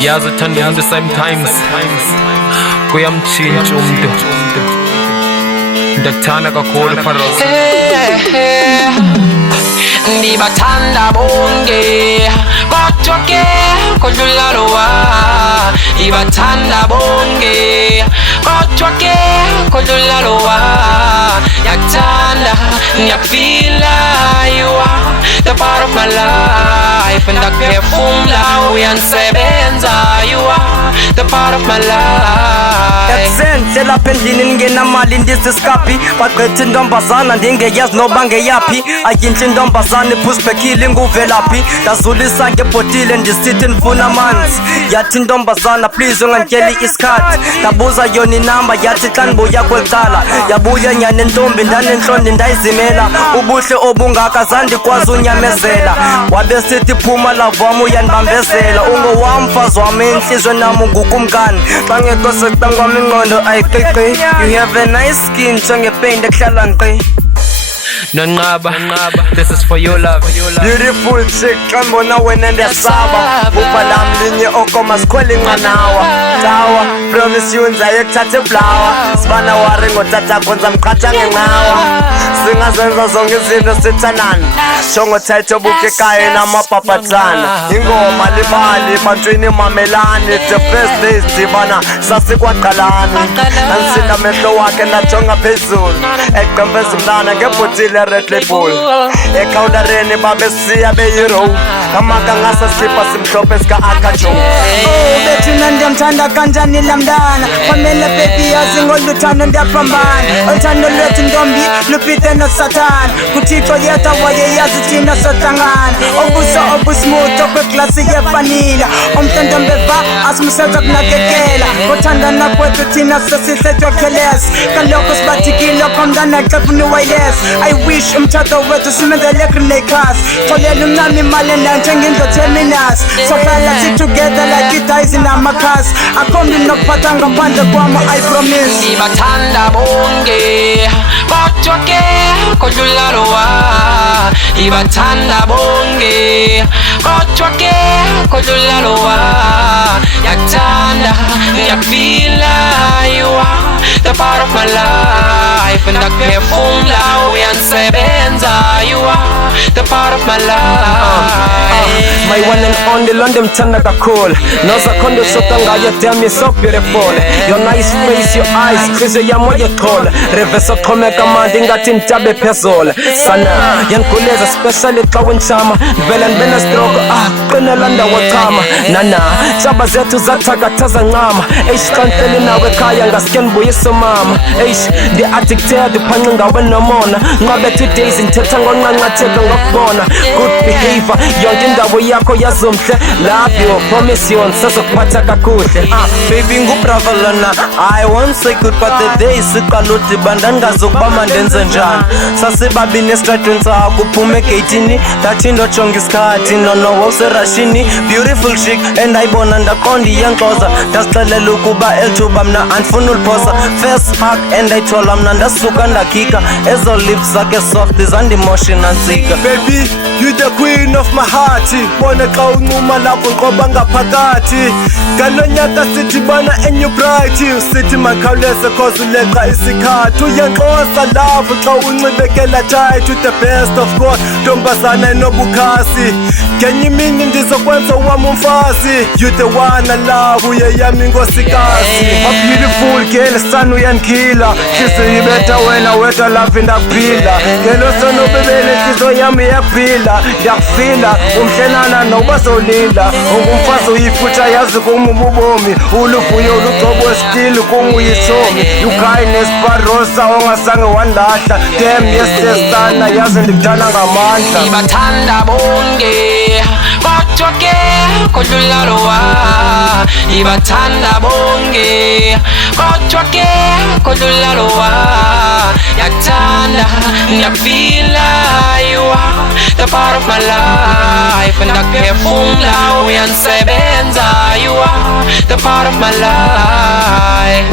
yazi uthanda umuntu sometimes kuyamtshintsha umuntu ndakuthanda kakhulu Pharoah. Ndibathanda bonke kodwa ke kodlula lowa. Ndibathanda bonke kodwa ke kodlula lowa. Yakuthanda ngiyakufila, you are the part of my life, and ndakuphefumla uyandisebenza, you are the part of my life. Yakusenhle lapha endlini ningenamali ndisiskapi baqethe intombazana ndingeyazi noba ngeyaphi. Ayinhle intombazana iphuspekile nguvelaphi. Ndazulisa ngebhotile ndisithi ndifuna amanzi. Yathi intombazana please ungandityeli isikhathi. Ndabuza yona inamba yathi xa ndibuya kwelicala. Yabuya nyani ntombi ndanentloni ndayizimela. Ubuhle obungaka zandikwazi unyamezela. Wabe sithi phuma lavam uyandibambezela. Ungowam mfazi wam inhliziyo nam ungukumkani. Xa ngekho seqangwam ingqondo ayiqiqi. You have a nice skin njengepeyinti ekuhlala nkqi. Nonqaba, this is for your love. Beautiful chick, xa mbona wena ndiyasaba. Bupha lam linye oko masikhwele inqanawa. Tawa, promise you ndizaye kuthatha iflawa. Sibana wari ngotatakho ndizamqhatha ngenqawa. Singazenza zonke izinto sithandana. Shongo thetho bukekayo namapapatsana. Ingoma libali bantwini mamelani. The first days dibana sasikwaqalana. Ansila amehlo wakhe ndajonga phezulu. Eqempeza umntana ngebhotile red label. Ekhawuntareni babesiya beyiro. Amaka ngasasipa simhlophe sika-Akajo. Bethina ndiyamthanda kanjani lamntana. Kwamele baby yazi ngoluthando ndiyaphambana. Uthando lwethu ntombi lupite nosathana. kuThixo yedwa wayeyazi thina sohlangana. Obuso obusmooth okweglasi yevanila. Umntantombi eva asimusenza kunakekela. Kuthandana kwethu thina sesihlethwa khelesi. Kaloku sibathikile khomntana xephu ni-wireless. I wish umtshado wethu simenzele greenacres. Xolela umncane imali nanjengendlo terminus. Sohlala si-together like idays namakhasi. Akho mntu nokuphatha ngaphandle kwamo I promise. Ndibathanda bonke kodwa ke kodlula lowa. Ndibathanda bonke kodwa ke kodlula lowa. Yakuthanda ngiyakufila, you are the part of my life, and ndakuphefumla uyandisebenza, you are the part of my life. My one and only London mthanda kakhulu. Nozakhonde usoka ngayo damn you're so beautiful. Your nice face, your eyes, nhliziyo yami uyixhola. Reverse oqhomeka mandi ngathi ntabe phezulu. Sana yangikhuleza especially xa wentshama. Ndivela ndibe nestroke qinela ndawo chama. Nana tshaba zethu zathakathaza ncama. Xa ndihleli nawe ekhaya ngaske ndibuyise mama. Ndi-addicted uphanxe ngawe nomona. Nqabe 2 days ndithetha ngonqanqatheka ngokubona. Good behavior yonke indawo yakho yazumhle. Love you, promise you ndisazokuphatha kakuhle. Baby ngubrava lona I won't say good but the day siqala udibana ndingazokuba mandenze njani. Sasibabini esitratweni sakho uphume egeyithini. Ndathi ndojonga isikhathi nono wawuserashini. Beautiful chick endayibona ndaqonda iyanxoza. Ndazixelela ukuba elithuba mna andifuna uliphosa. First hug endayithola mna ndasuka ndakhika. Ezo lips zakhe soft zandimosha nantsika. Baby you the queen of my heart. Bona xa uncuma lapho nqoba ngaphakathi. Ngalonyaka sithi bona enyu bright. Usithi makhawuleze cause uleqa isikhathi. Uyanxosa love xa uncibekela tight. The best of God ntombazana enobukhasi. Ngenye imini ndizokwenza wami umfazi. You the one I love uye yami nkosikazi. A beautiful girl son uyandikhila. Nhliziyo ibetha wena wedwa love ndakuphila. Ngelo sonobebele nhliziyo yami iyakuphila. Ndiyakufila umhlenana noba solila. Ungumfazi uyifutha yazi kum ububomi. Uluvuyo lugcobo esitili kum uyisomi. You kindness Pharoah ongasange wandahla. Damn yes sana yazi ndikuthanda ngamandla. Ndibathanda bonke kodwa ke kodlula lowa. Ndibathanda bonke kodwa ke kodlula lowa. Yakuthanda ngiyakufila, you are the part of my life, and ndakuphefumla uyandisebenza, you are the part of my life.